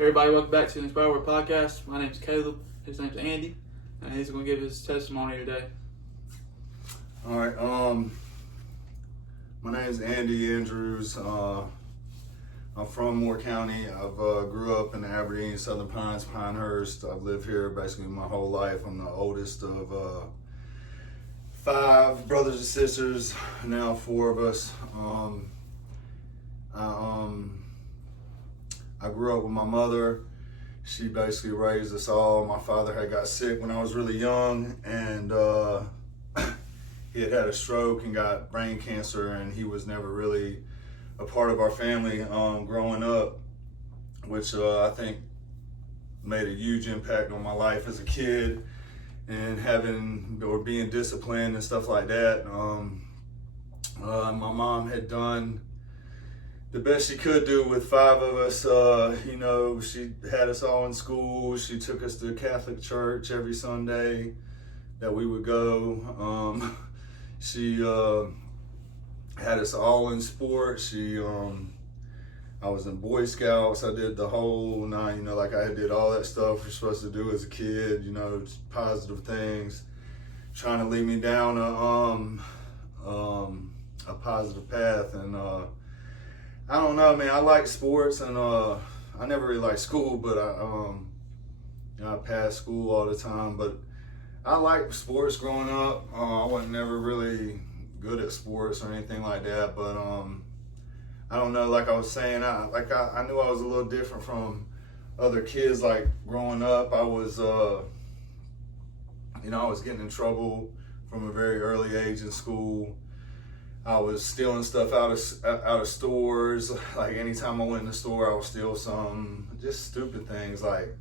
Everybody, welcome back to the Inspired Word Podcast. My name's Caleb. His name's Andy, and he's going to give his testimony today. All right. My name is Andy Andrews. I'm from Moore County. I've grew up in Aberdeen, Southern Pines, Pinehurst. I've lived here basically my whole life. I'm the oldest of 5 brothers and sisters. Now 4 of us. I grew up with my mother. She basically raised us all. My father had got sick when I was really young, and he had a stroke and got brain cancer, and he was never really a part of our family growing up, which I think made a huge impact on my life as a kid and being disciplined and stuff like that. My mom had done the best she could do with 5 of us. She had us all in school. She took us to Catholic church every Sunday that we would go. She had us all in sports. I was in Boy Scouts. I did the whole 9, I did all that stuff you're supposed to do as a kid, positive things, trying to lead me down a positive path. And I don't know, man. I like sports, and I never really liked school, but I passed school all the time. But I liked sports growing up. I wasn't never really good at sports or anything like that. But I don't know. Like I was saying, I knew I was a little different from other kids. Like growing up, I was getting in trouble from a very early age in school. I was stealing stuff out of stores. Like anytime I went in the store, I would steal some, just stupid things. Like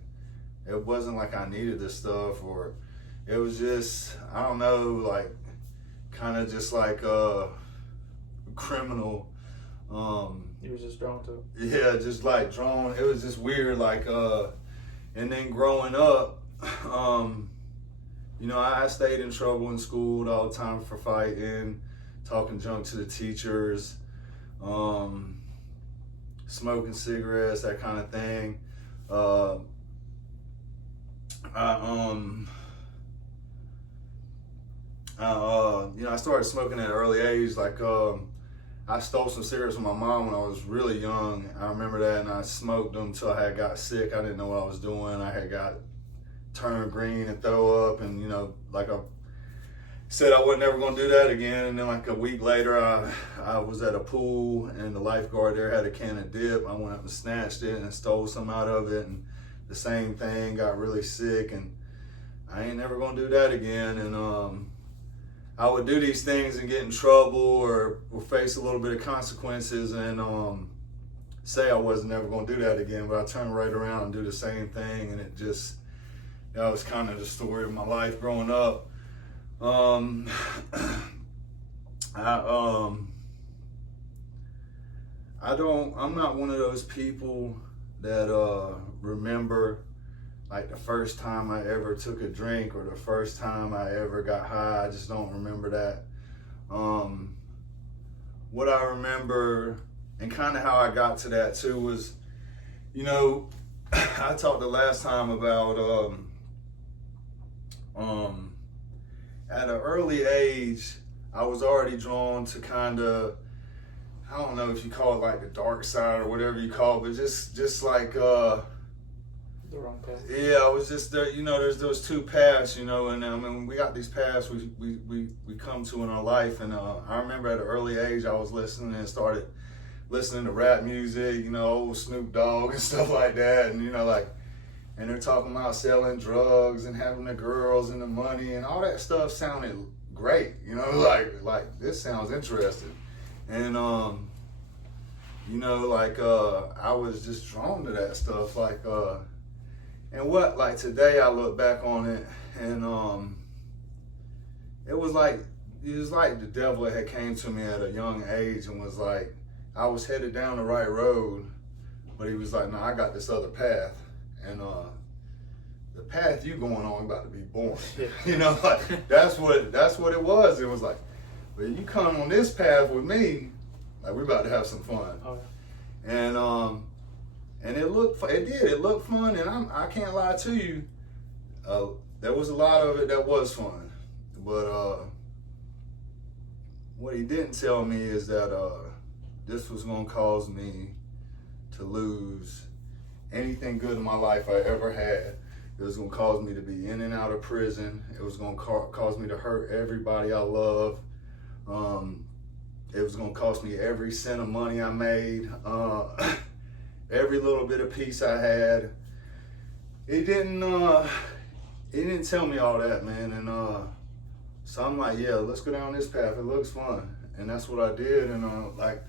it wasn't like I needed this stuff, or it was just, I don't know, like kind of just like a criminal. He was just drawn to it. Yeah, just like drawn. It was just weird. Like, and then growing up, I stayed in trouble in school all the time for fighting, talking junk to the teachers, smoking cigarettes, that kind of thing. I started smoking at an early age. Like, I stole some cigarettes from my mom when I was really young. I remember that, and I smoked them until I had got sick. I didn't know what I was doing. I had got turned green and throw up, and like I said, I wasn't ever going to do that again. And then like a week later, I was at a pool, and the lifeguard there had a can of dip. I went up and snatched it and stole some out of it, and the same thing, got really sick, and I ain't never going to do that again. And I would do these things and get in trouble or face a little bit of consequences, and say I wasn't never going to do that again, but I turn right around and do the same thing, and it just, that was kind of the story of my life growing up. I'm not one of those people that remember like the first time I ever took a drink or the first time I ever got high. I just don't remember that. What I remember, and kind of how I got to that too, was, I talked the last time about at an early age, I was already drawn to kind of, I don't know if you call it like the dark side or whatever you call it, but just like The wrong path. yeah, I was just there. There's those 2 paths, and I mean, we got these paths we come to in our life. And I remember at an early age, I was started listening to rap music, old Snoop Dogg and stuff like that. And and they're talking about selling drugs and having the girls and the money, and all that stuff sounded great, like this sounds interesting. And I was just drawn to that stuff, and like today I look back on it, and it was like the devil had came to me at a young age and was like, I was headed down the right road, but he was like, no, I got this other path, and the path you going on about to be boring. That's what it was. It was like, well, you come on this path with me, like we're about to have some fun. Oh, yeah. And it looked fun, and I can't lie to you, there was a lot of it that was fun. But what he didn't tell me is that this was gonna cause me to lose anything good in my life I ever had. It was gonna cause me to be in and out of prison. It was gonna cause me to hurt everybody I love. It was gonna cost me every cent of money I made, every little bit of peace I had. It didn't tell me all that, man. And so I'm like, yeah, let's go down this path. It looks fun, and that's what I did. And like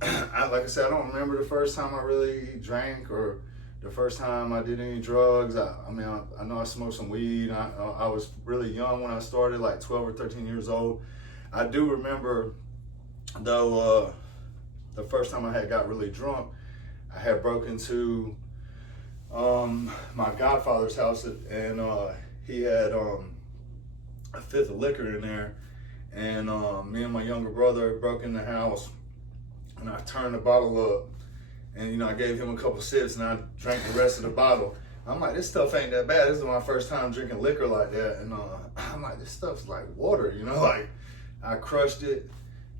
I said, I don't remember the first time I really drank or the first time I did any drugs. I mean, I know I smoked some weed. I was really young when I started, like 12 or 13 years old. I do remember, though, the first time I had got really drunk, I had broke into my godfather's house, and he had a fifth of liquor in there. And me and my younger brother broke in the house, and I turned the bottle up. And, I gave him a couple sips, and I drank the rest of the bottle. I'm like, this stuff ain't that bad. This is my first time drinking liquor like that. And I'm like, this stuff's like water, like I crushed it.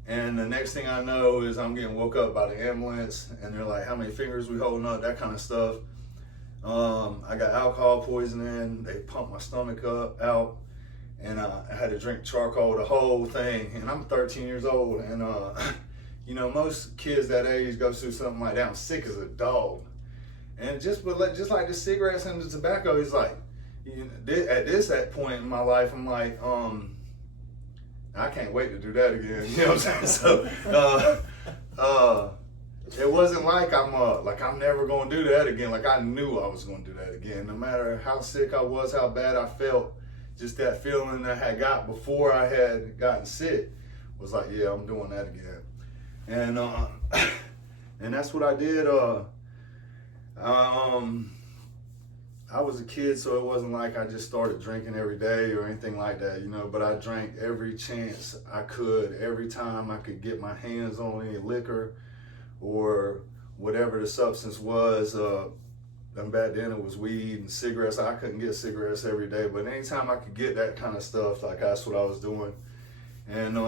And the next thing I know is I'm getting woke up by the ambulance, and they're like, how many fingers we holding up, that kind of stuff. I got alcohol poisoning. They pumped my stomach out, and I had to drink charcoal, the whole thing. And I'm 13 years old, and most kids that age go through something like that. I'm sick as a dog. And just like the cigarettes and the tobacco, it's like, at that point in my life, I'm like, I can't wait to do that again. You know what I'm saying? So, it wasn't like I'm never gonna do that again. Like, I knew I was gonna do that again. No matter how sick I was, how bad I felt, just that feeling that I had got before I had gotten sick was like, yeah, I'm doing that again. And and that's what I did. I was a kid, so it wasn't like I just started drinking every day or anything like that, but I drank every chance I could, every time I could get my hands on any liquor or whatever the substance was. And back then it was weed and cigarettes. I couldn't get cigarettes every day, but anytime I could get that kind of stuff, like, that's what I was doing. And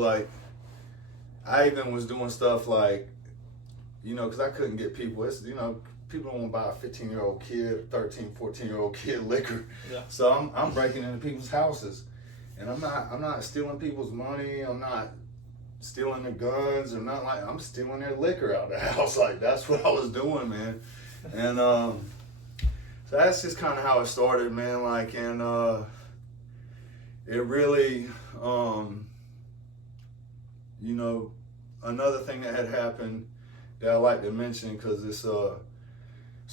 like, I even was doing stuff like, because I couldn't get people. It's, people don't want to buy a 15-year-old kid, 13, 14-year-old kid liquor. Yeah. So I'm breaking into people's houses, and I'm not stealing people's money. I'm not stealing their guns or nothing. Like, I'm stealing their liquor out of the house. Like, that's what I was doing, man. And so that's just kind of how it started, man. Like, and it really, another thing that had happened that I like to mention, because it's so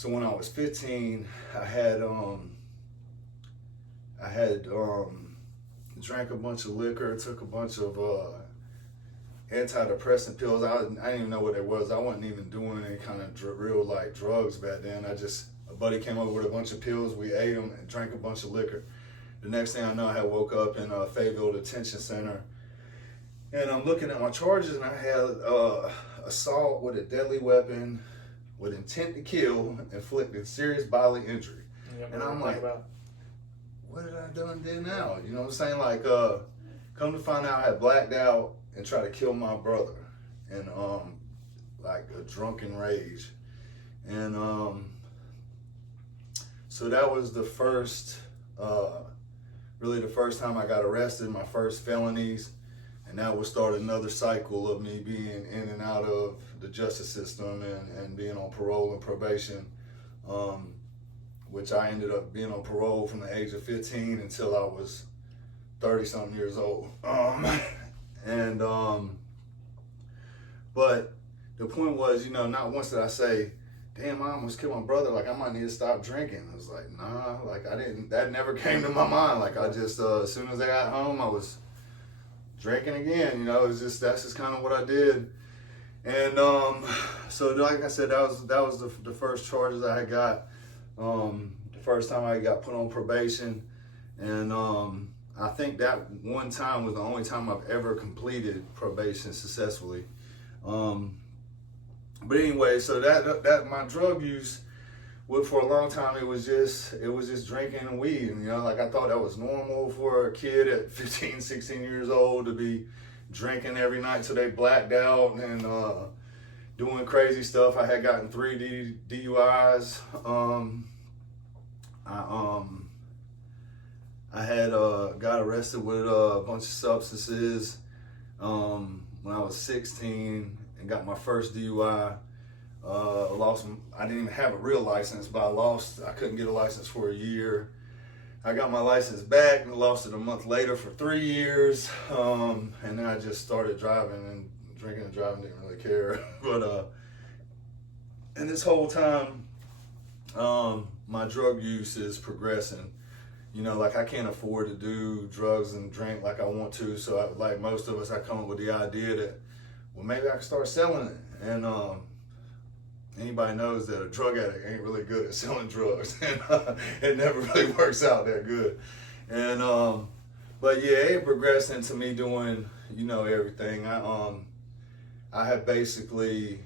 when I was 15, I had drank a bunch of liquor, took a bunch of antidepressant pills. I didn't even know what it was. I wasn't even doing any kind of real like drugs back then. A buddy came over with a bunch of pills. We ate them and drank a bunch of liquor. The next thing I know, I had woke up in Fayetteville Detention Center, and I'm looking at my charges, and I had assault with a deadly weapon with intent to kill, inflicting serious bodily injury. And I'm like, what did I do now? You know what I'm saying? Like, come to find out, I had blacked out and tried to kill my brother in like a drunken rage. And so that was the first, really the first time I got arrested, my first felonies. And that would start another cycle of me being in and out of the justice system and being on parole and probation, which I ended up being on parole from the age of 15 until I was 30-something years old. But the point was, not once did I say, damn, I almost killed my brother, like, I might need to stop drinking. I was like, nah, like, that never came to my mind. Like, I just, as soon as I got home, I was drinking again, that's just kind of what I did. And so like I said, that was the first charges I had got, the first time I got put on probation. And I think that one time was the only time I've ever completed probation successfully. But anyway, so that my drug use, well, for a long time it was just drinking weed, and like I thought that was normal for a kid at 15, 16 years old to be drinking every night till they blacked out and doing crazy stuff. I had gotten 3 DUIs. I had got arrested with a bunch of substances when I was 16 and got my first DUI. I didn't even have a real license, but I couldn't get a license for a year. I got my license back and lost it a month later for 3 years. And then I just started driving, and drinking and driving, didn't really care. But, and this whole time, my drug use is progressing. Like I can't afford to do drugs and drink like I want to. So like most of us, I come up with the idea that, well, maybe I can start selling it. And, anybody knows that a drug addict ain't really good at selling drugs, and it never really works out that good. And but yeah, it progressed into me doing everything. I have basically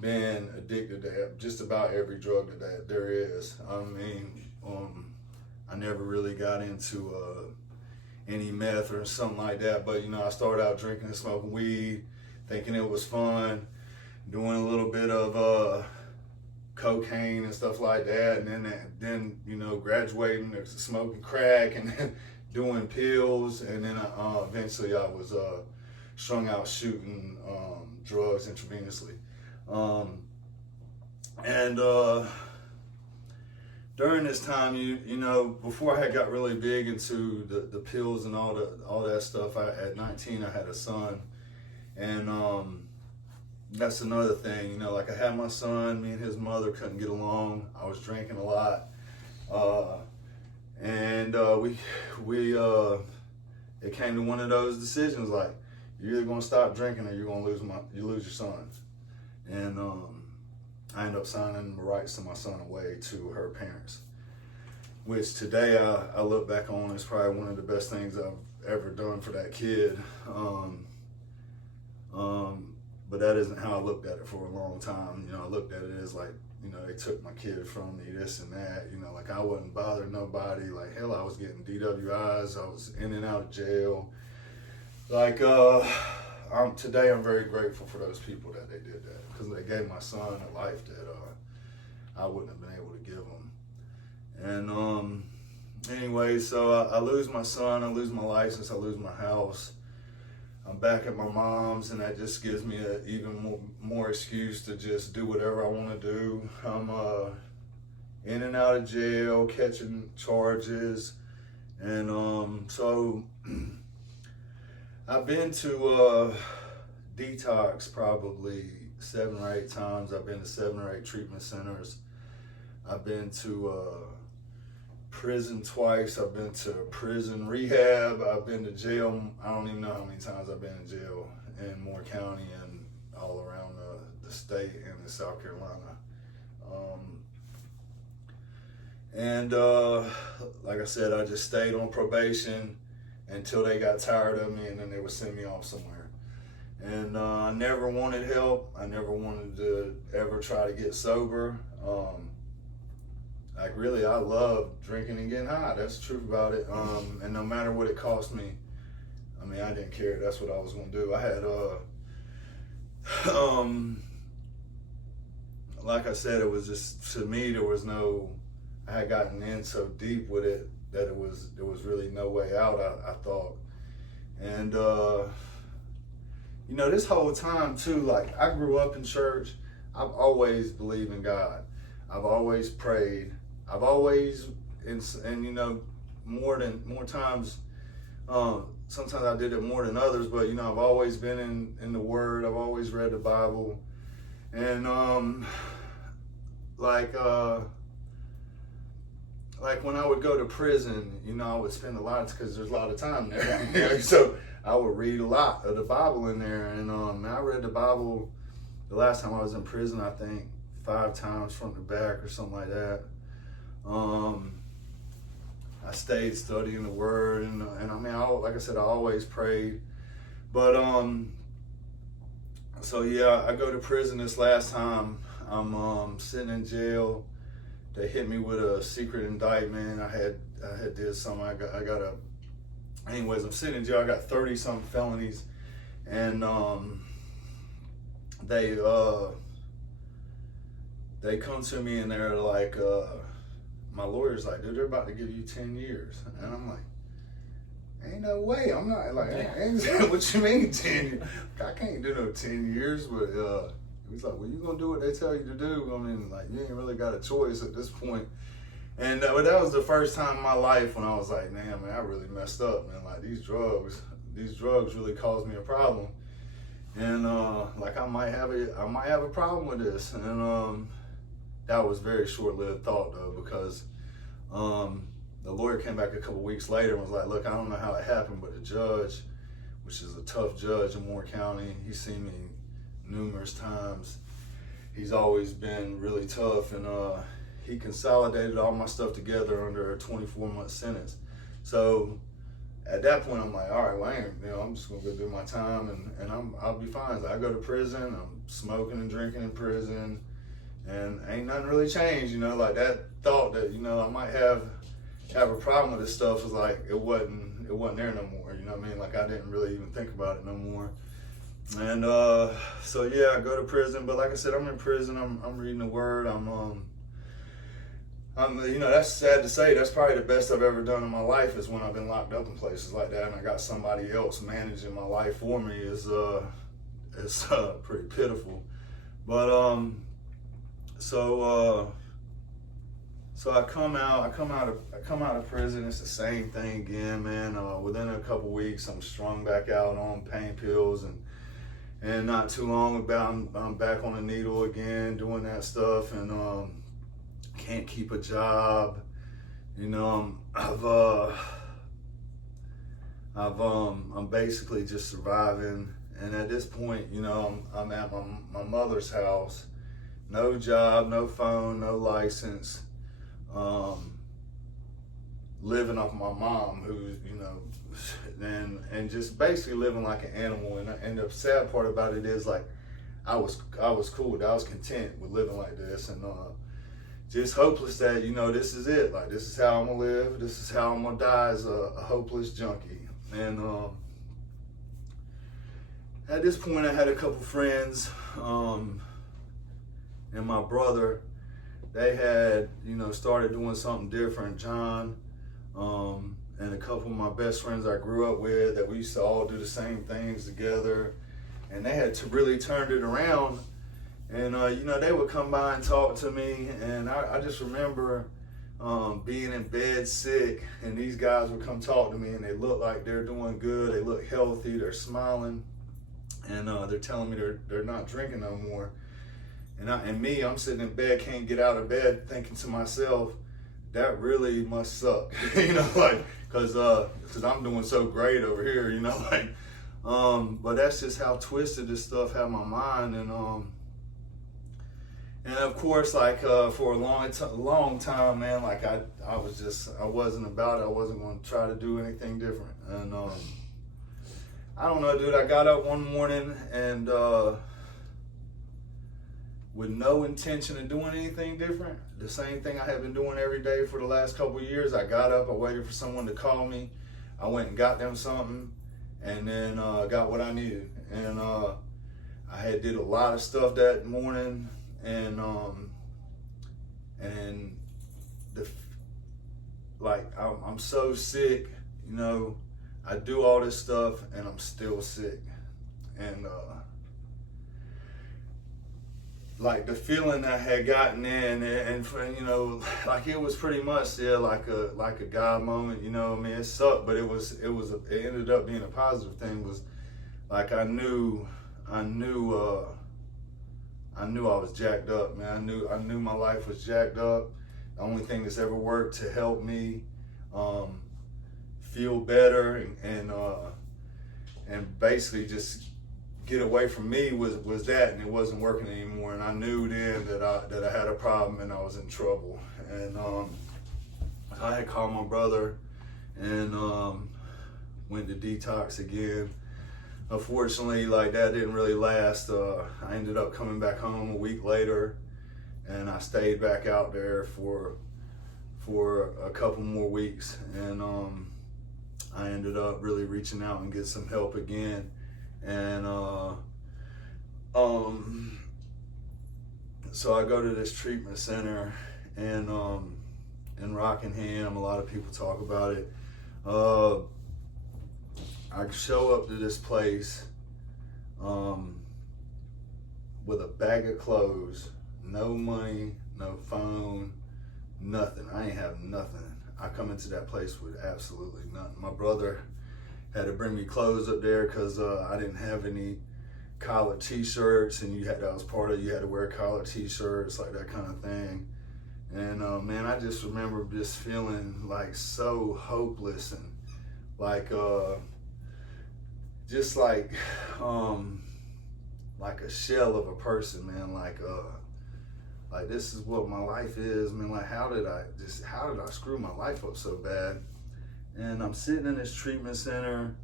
been addicted to just about every drug that there is. I never really got into any meth or something like that, but I started out drinking and smoking weed, thinking it was fun, doing a little bit of cocaine and stuff like that, and then graduating to smoking crack and then doing pills, and then eventually I was strung out shooting drugs intravenously. And during this time, before I had got really big into the pills and all that stuff, at 19 I had a son, and that's another thing, like I had my son, me and his mother couldn't get along. I was drinking a lot, and it came to one of those decisions, like you're either gonna stop drinking or you're gonna lose your son. And I ended up signing the rights to my son away to her parents, which today I look back on as probably one of the best things I've ever done for that kid. But that isn't how I looked at it for a long time. I looked at it as like, they took my kid from me, this and that. Like I wasn't bothering nobody. Like hell, I was getting DWIs. I was in and out of jail. Like today, I'm very grateful for those people that they did that, because they gave my son a life that I wouldn't have been able to give him. And anyway, so I lose my son, I lose my license, I lose my house. I'm back at my mom's, and that just gives me an even more excuse to just do whatever I want to do. I'm in and out of jail, catching charges, and so I've been to detox probably 7 or 8 times. I've been to 7 or 8 treatment centers. I've been to prison twice. I've been to prison rehab. I've been to jail. I don't even know how many times I've been in jail in Moore County and all around the state and in South Carolina. Like I said, I just stayed on probation until they got tired of me, and then they would send me off somewhere. And I never wanted help. I never wanted to ever try to get sober. Like really, I love drinking and getting high. That's the truth about it. And no matter what it cost me, I didn't care. That's what I was gonna do. I had, like I said, it was just, to me, there was no, I had gotten in so deep with it that there was really no way out, I thought. And, this whole time too, like I grew up in church. I've always believed in God. I've always prayed. I've always, more times, sometimes I did it more than others, but I've always been in the Word. I've always read the Bible. And like when I would go to prison, I would spend a lot, because there's a lot of time there. So I would read a lot of the Bible in there. And I read the Bible the last time I was in prison, I think 5 times front to back or something like that. I stayed studying the Word, and like I said, I always prayed. But So yeah, I go to prison this last time. I'm sitting in jail. They hit me with a secret indictment. I had did something. I got a. Anyways, I'm sitting in jail. I got 30 something felonies, and they come to me and they're like, my lawyer's like, dude, they're about to give you 10 years, and I'm like, ain't no way. I'm not like, what you mean 10 years? I can't do no 10 years, but he's like, well, you gonna do what they tell you to do. I mean, like, you ain't really got a choice at this point. And that was the first time in my life when I was like, man, I really messed up, man. Like these drugs really caused me a problem. And like I might have a problem with this. And that was very short-lived thought though, because the lawyer came back a couple weeks later and was like, look, I don't know how it happened, but the judge, which is a tough judge in Moore County, he's seen me numerous times. He's always been really tough, and he consolidated all my stuff together under a 24-month sentence. So at that point, I'm like, all right, well, I'm just gonna go do my time, and I'll be fine. So I go to prison. I'm smoking and drinking in prison, and ain't nothing really changed. Like that thought that I might have a problem with this stuff was like it wasn't there no more. You know what I mean? Like I didn't really even think about it no more. And so yeah, I go to prison. But like I said, I'm in prison. I'm reading the Word. I'm that's sad to say. That's probably the best I've ever done in my life is when I've been locked up in places like that, and I got somebody else managing my life for me. It's pretty pitiful. But so I come out of prison. It's the same thing again, man. Within a couple weeks, I'm strung back out on pain pills, and not too long about I'm back on the needle again, doing that stuff, and can't keep a job. I'm basically just surviving, and at this point, I'm at my mother's house, no job, no phone, no license, living off my mom, who's and just basically living like an animal. And the sad part about it is like I was cool, I was content with living like this, and just hopeless that this is it. Like this is how I'm gonna live. This is how I'm gonna die as a hopeless junkie. And at this point, I had a couple friends, and my brother. They had started doing something different. John, and a couple of my best friends I grew up with that we used to all do the same things together, and they had really turned it around. And they would come by and talk to me, and I just remember being in bed sick, and these guys would come talk to me, and they look like they're doing good, they look healthy, they're smiling, and they're telling me they're not drinking no more. And I'm sitting in bed, can't get out of bed, thinking to myself, that really must suck, because I'm doing so great over here, but that's just how twisted this stuff had my mind. And of course, for a long time, man, like I wasn't about it. I wasn't going to try to do anything different. And I don't know, dude. I got up one morning and with no intention of doing anything different, the same thing I had been doing every day for the last couple of years. I got up, I waited for someone to call me. I went and got them something, and then got what I needed. And I had did a lot of stuff that morning. And I'm so sick, I do all this stuff and I'm still sick. And like the feeling I had gotten in, and like it was pretty much like a God moment, it sucked, but it ended up being a positive thing. Was like I knew I was jacked up, man. I knew my life was jacked up. The only thing that's ever worked to help me feel better and basically just get away from me was that, and it wasn't working anymore. And I knew then that I had a problem and I was in trouble. And I had called my brother and went to detox again. unfortunately, like that didn't really last. I ended up coming back home a week later, and I stayed back out there for a couple more weeks, and I ended up really reaching out and get some help again, and so I go to this treatment center, and in Rockingham, a lot of people talk about it. I show up to this place with a bag of clothes, no money, no phone, nothing. I ain't have nothing. I come into that place with absolutely nothing. My brother had to bring me clothes up there because I didn't have any collar t-shirts, and that was part of it. You had to wear collar t-shirts, like that kind of thing. And man, I just remember just feeling like so hopeless, and like just like a shell of a person, man. Like this is what my life is, man. Like how did I screw my life up so bad? And I'm sitting in this treatment center,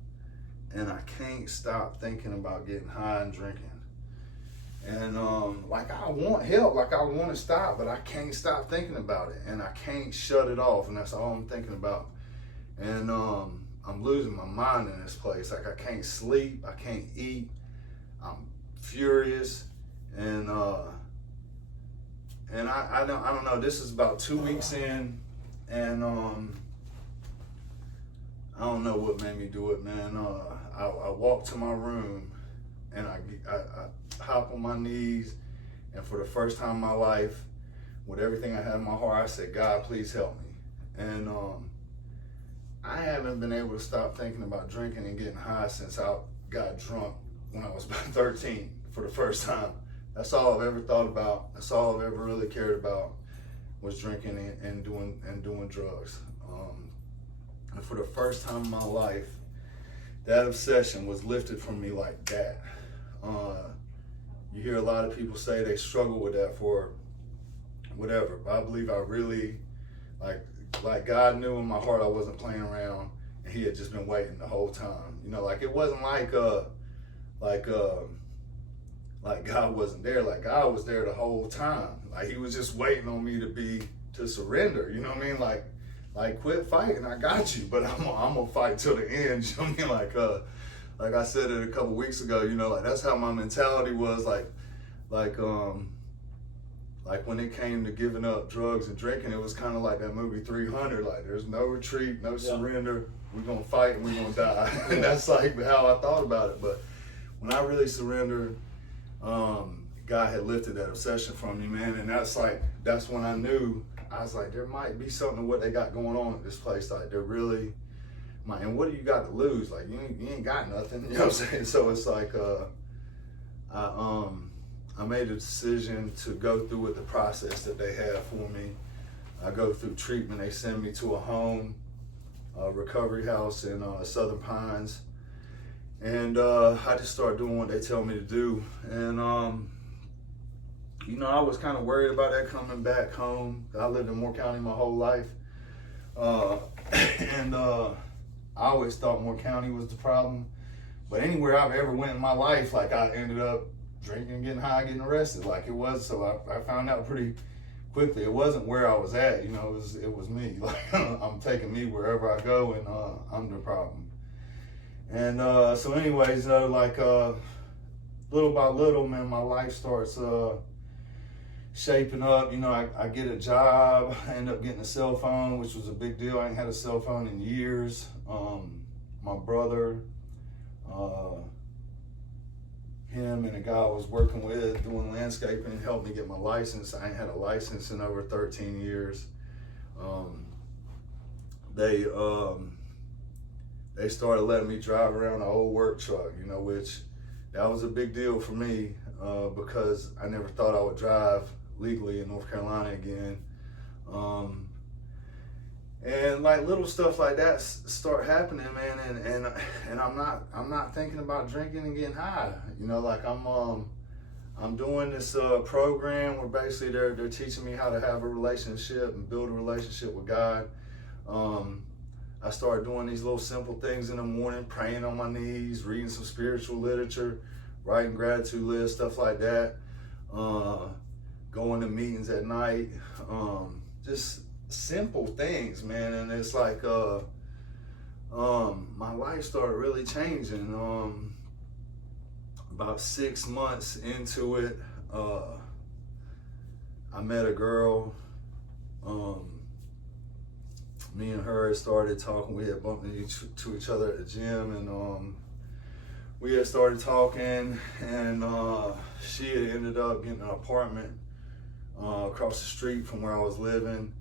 and I can't stop thinking about getting high and drinking. And like I want help, like I want to stop, but I can't stop thinking about it, and I can't shut it off, and that's all I'm thinking about. And I'm losing my mind in this place. Like I can't sleep, I can't eat, I'm furious, and I don't know. This is about 2 weeks in, and I don't know what made me do it, man. I walk to my room, and I hop on my knees, and for the first time in my life, with everything I had in my heart, I said, God, please help me. And I haven't been able to stop thinking about drinking and getting high since I got drunk when I was about 13 for the first time. That's all I've ever thought about. That's all I've ever really cared about, was drinking and doing drugs. And for the first time in my life, that obsession was lifted from me like that. You hear a lot of people say they struggle with that for whatever, but I believe I really, like God knew in my heart I wasn't playing around, and He had just been waiting the whole time. You know, like it wasn't like God wasn't there. Like God was there the whole time. Like He was just waiting on me to surrender. You know what I mean? Like quit fighting. I got you, but I'm gonna fight till the end. You know what I mean? Like I said it a couple weeks ago. You know, like that's how my mentality was. Like when it came to giving up drugs and drinking, it was kind of like that movie 300. Like there's no retreat, no surrender. We're gonna fight and we're gonna die. And that's like how I thought about it. But when I really surrendered, God had lifted that obsession from me, man. And that's when I knew, I was like, there might be something to what they got going on at this place. Like they're really, and what do you got to lose? Like you ain't got nothing. You know what I'm saying? So it's like I made a decision to go through with the process that they have for me. I go through treatment. They send me to a home, a recovery house in Southern Pines. And I just start doing what they tell me to do. And, you know, I was kind of worried about that coming back home. I lived in Moore County my whole life. And I always thought Moore County was the problem. But anywhere I've ever went in my life, like I ended up drinking, getting high, getting arrested. Like it was, so I found out pretty quickly. It wasn't where I was at, you know, it was me. Like I'm taking me wherever I go, and I'm the problem. And so anyways, like little by little, man, my life starts shaping up. You know, I get a job, I end up getting a cell phone, which was a big deal. I ain't had a cell phone in years. My brother, him and a guy I was working with doing landscaping helped me get my license. I ain't had a license in over 13 years. They started letting me drive around an old work truck, you know, which that was a big deal for me because I never thought I would drive legally in North Carolina again. And like little stuff like that start happening, man. And I'm not thinking about drinking and getting high. You know, like I'm doing this program where basically they're teaching me how to have a relationship and build a relationship with God. I started doing these little simple things in the morning, praying on my knees, reading some spiritual literature, writing gratitude lists, stuff like that. Going to meetings at night, just simple things, man. And it's like my life started really changing. About 6 months into it, I met a girl. Me and her started talking. We had bumped into each other at the gym, and we had started talking, and she had ended up getting an apartment across the street from where I was living,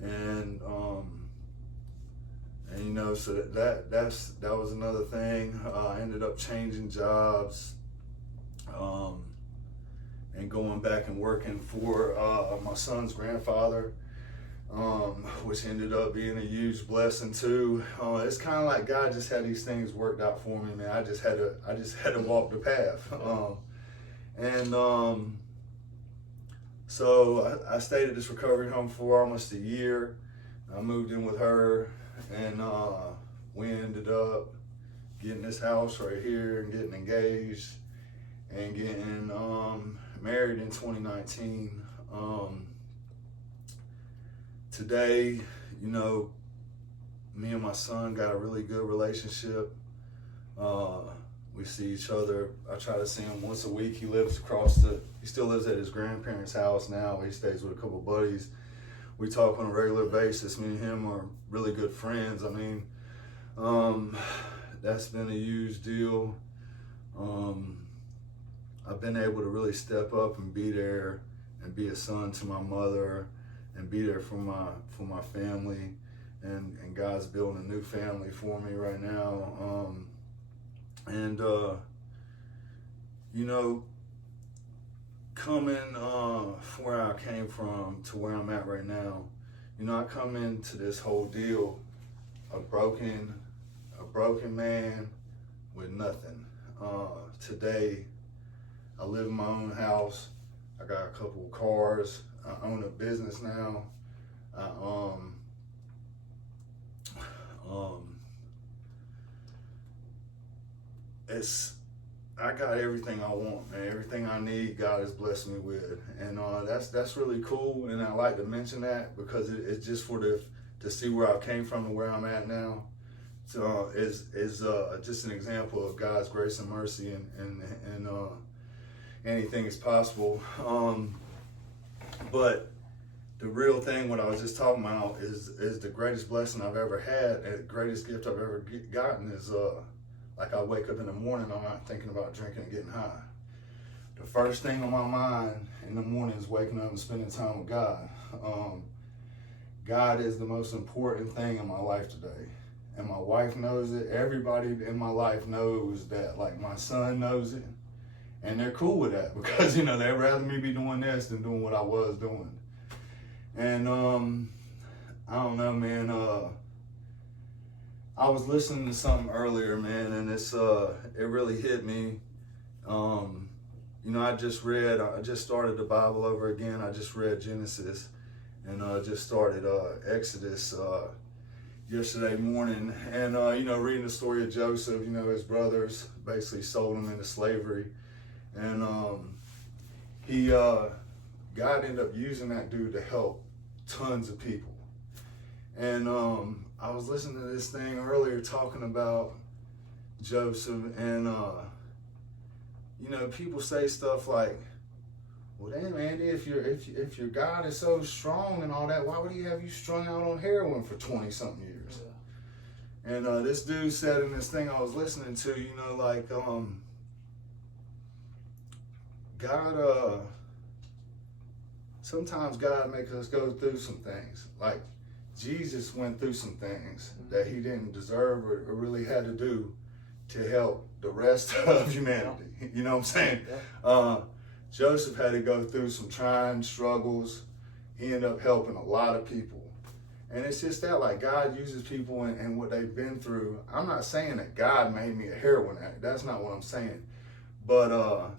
and you know, so that was another thing. I ended up changing jobs, and going back and working for my son's grandfather, which ended up being a huge blessing too. It's kind of like God just had these things worked out for me, man. I just had to walk the path, so I stayed at this recovery home for almost a year. I moved in with her, and we ended up getting this house right here and getting engaged and getting married in 2019. Today, you know, me and my son got a really good relationship. We see each other. I try to see him once a week. He still lives at his grandparents' house now. He stays with a couple buddies. We talk on a regular basis. Me and him are really good friends. I mean, that's been a huge deal. I've been able to really step up and be there and be a son to my mother and be there for my family, and God's building a new family for me right now. You know, coming from where I came from to where I'm at right now, you know, I come into this whole deal a broken man with nothing. Today, I live in my own house. I got a couple of cars. I own a business now. I got everything I want, man. Everything I need, God has blessed me with, and that's really cool. And I like to mention that because it's just to see where I came from to where I'm at now. So is just an example of God's grace and mercy, and anything is possible. But the real thing, what I was just talking about, is the greatest blessing I've ever had, and the greatest gift I've ever gotten is like I wake up in the morning, I'm not thinking about drinking and getting high. The first thing on my mind in the morning is waking up and spending time with God. God is the most important thing in my life today. And my wife knows it. Everybody in my life knows that. Like, my son knows it. And they're cool with that because, you know, they'd rather me be doing this than doing what I was doing. And I don't know, man. I was listening to something earlier, man, and it really hit me. You know, I just started the Bible over again. I just read Genesis, and just started Exodus yesterday morning. And, you know, reading the story of Joseph, you know, his brothers basically sold him into slavery. And God ended up using that dude to help tons of people. And I was listening to this thing earlier talking about Joseph, and you know, people say stuff like, well, damn, Andy, if your God is so strong and all that, why would he have you strung out on heroin for 20-something years? Yeah. And this dude said in this thing I was listening to, you know, like, God, sometimes God makes us go through some things. Like, Jesus went through some things that he didn't deserve or really had to do to help the rest of humanity. You know what I'm saying? Yeah. Joseph had to go through some trying struggles. He ended up helping a lot of people. And it's just that, like, God uses people and what they've been through. I'm not saying that God made me a heroin addict. That's not what I'm saying. But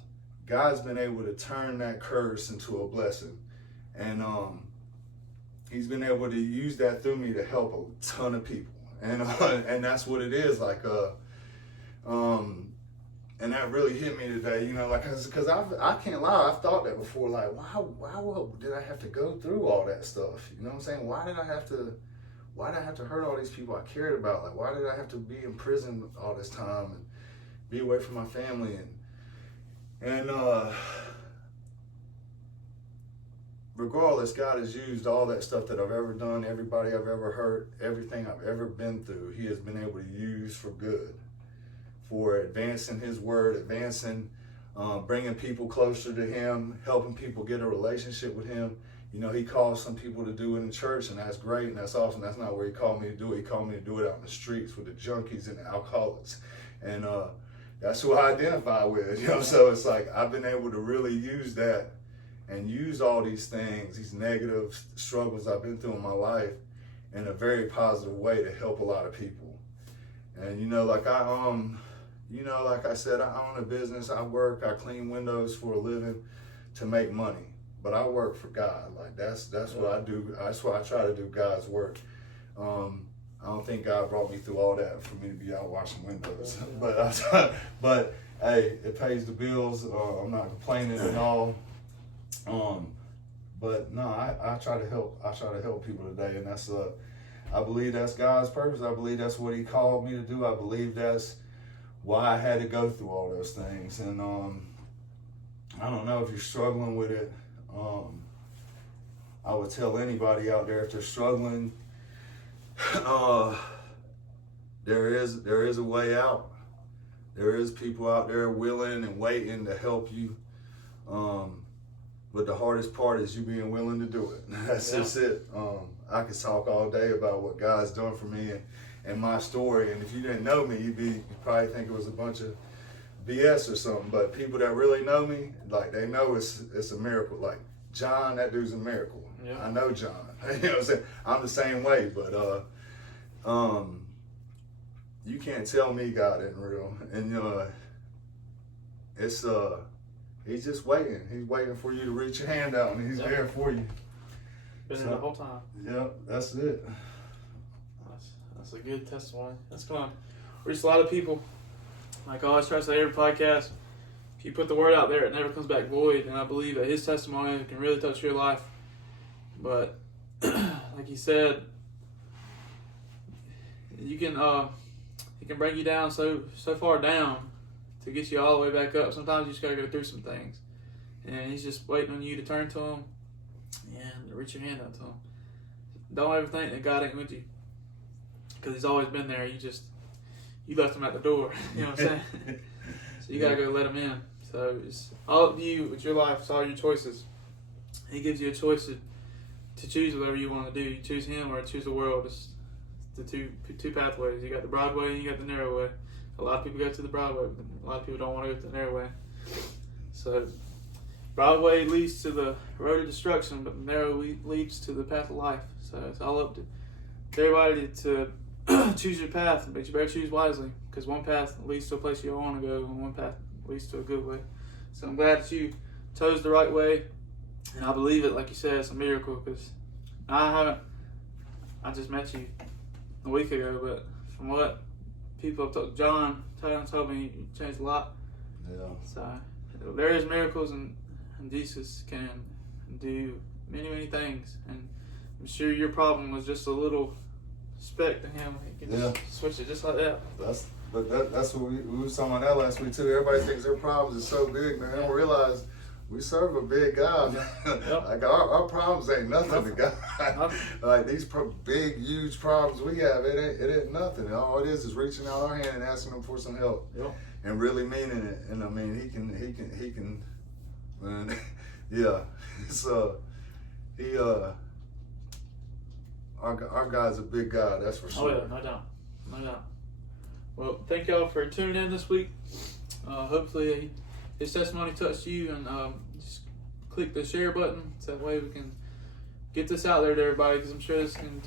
God's been able to turn that curse into a blessing. And he's been able to use that through me to help a ton of people. and that's what it is. Like, and that really hit me today, you know, like, cause I can't lie, I've thought that before, like, why did I have to go through all that stuff? You know what I'm saying? Why did I have to hurt all these people I cared about? Like, why did I have to be in prison all this time and be away from my family? And regardless, God has used all that stuff that I've ever done, everybody I've ever hurt, everything I've ever been through, he has been able to use for good, for advancing his word, advancing, bringing people closer to him, helping people get a relationship with him. You know, he calls some people to do it in church, and that's great, and that's awesome. That's not where he called me to do it. He called me to do it out in the streets with the junkies and the alcoholics. And that's who I identify with, you know? So it's like, I've been able to really use that and use all these things, these negative struggles I've been through in my life in a very positive way to help a lot of people. And, you know, like like I said, I own a business, I work, I clean windows for a living to make money. But I work for God. Like that's what I do. That's why I try to do God's work. I don't think God brought me through all that for me to be out washing windows. But hey, it pays the bills. I'm not complaining at all. But no, I try to help. I try to help people today, and that's I believe that's God's purpose. I believe that's what He called me to do. I believe that's why I had to go through all those things. And I don't know if you're struggling with it. I would tell anybody out there if they're struggling, there is a way out. There is people out there willing and waiting to help you. But the hardest part is you being willing to do it. That's just it. I could talk all day about what God's done for me and my story. And if you didn't know me, you'd probably think it was a bunch of BS or something. But people that really know me, like, they know it's a miracle. Like John, that dude's a miracle. Yeah. I know John. You know what I'm saying? I'm the same way. But you can't tell me God isn't real. And it's He's just waiting. He's waiting for you to reach your hand out, and He's there for you. Been there the whole time. Yep, that's it. That's a good testimony. That's gonna reach a lot of people. Like I always try to say every podcast, if you put the word out there, it never comes back void. And I believe that his testimony can really touch your life. But like he said, you can he can bring you down so far down to get you all the way back up. Sometimes you just gotta go through some things, and He's just waiting on you to turn to Him and reach your hand out to Him. Don't ever think that God ain't with you, because He's always been there. You left Him at the door. You know what I'm saying? So you gotta go let Him in. So it's all up to you with your life. It's all your choices. He gives you a choice to choose whatever you want to do. You choose Him or choose the world. It's the two pathways. You got the broad way and you got the narrow way. A lot of people go to the broad way, but a lot of people don't want to go to the narrow way. So broad way leads to the road of destruction, but the narrow leads to the path of life. So it's all up to everybody to choose your path, but you better choose wisely, because one path leads to a place you don't want to go, and one path leads to a good way. So I'm glad that you chose the right way, and I believe it. Like you said, it's a miracle, because I just met you a week ago, but from what people have told, John told me, you changed a lot. Yeah. So there is miracles, and Jesus can do many, many things. And I'm sure your problem was just a little speck to Him. He can just switch it just like that. That's what we were talking about that last week too. Everybody thinks their problems are so big, man. They don't realize we serve a big God. Yep. Like our problems ain't nothing to God. Like these big, huge problems we have, it ain't nothing. All it is reaching out our hand and asking Him for some help. Yep. And really meaning it. And I mean, he can, man, yeah. So our God's a big God, that's for sure. Oh yeah, no doubt. Well, thank y'all for tuning in this week. Hopefully His testimony touched you, and just click the share button so that way we can get this out there to everybody, because I'm sure this can